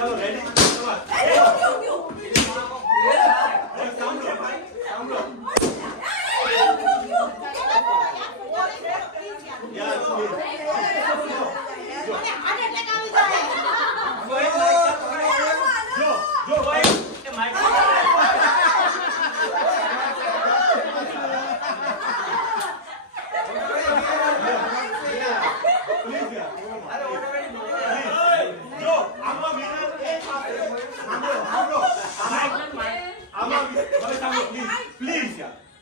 चलो रेडी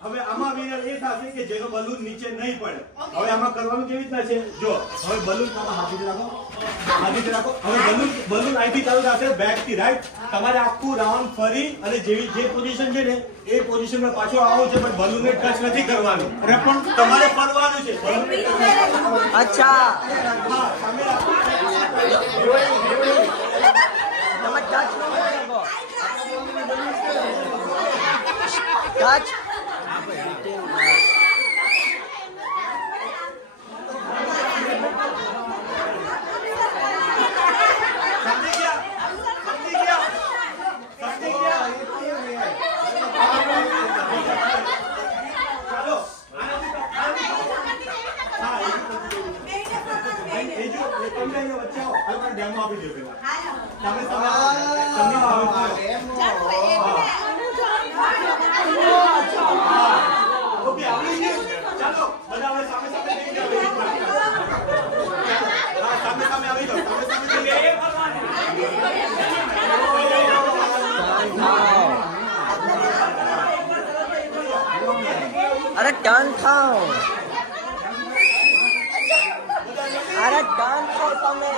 હવે આમાં વિનર એ થશે કે જેનો બલૂન નીચે નહીં પડે. હવે આમાં કરવાનું કેવી રીતના છે જો હવે બલૂન તમે હાથથી રાખો હવે બલૂન અહીંથી ચાલુ થશે બેક થી રાઈટ. તમારે આખું રાઉન્ડ ફરી અને જેવી જે પોઝિશન છે ને એ પોઝિશનમાં પાછો આવો છે પણ બલૂનને ટચ નથી કરવાનું અને પણ તમારે ફરવાનું છે. અચ્છા હા તમે તમે ટચ ન કરો ટચ ડેમો આપી દો પેલા તમે ઓકે આવડી ગયું. ચાલો બધા હવે સામે સામે આવી જાઓ. હા સામે સામે આવી જાઓ. અરે ટર્ન થાઓ અરે ટર્ન થાઓ તમે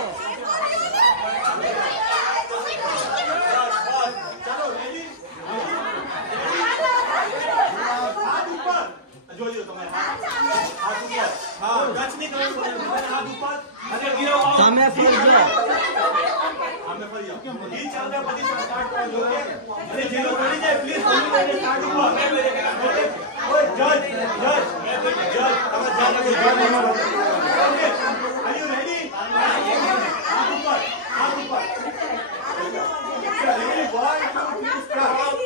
જોજો તમે હાથ ઉપર હા ટચ નહીં કરવાનું હાથ ઉપર અને ગીરો તમે ફરજો અમે ફરી જાઓ ઈ ચાલને પછી સ્ટાર્ટ કરો જો અને જેનો પડી જાય પ્લીઝ બોલી સ્ટાર્ટ ઉપર ઓય જજ તમે જાન લગે ઓકે આર યુ રેડી હાથ ઉપર રેડી બોય સ્ટાર્ટ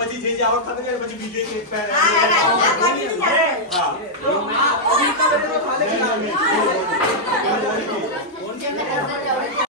પછી જે આવડતા પછી બીજું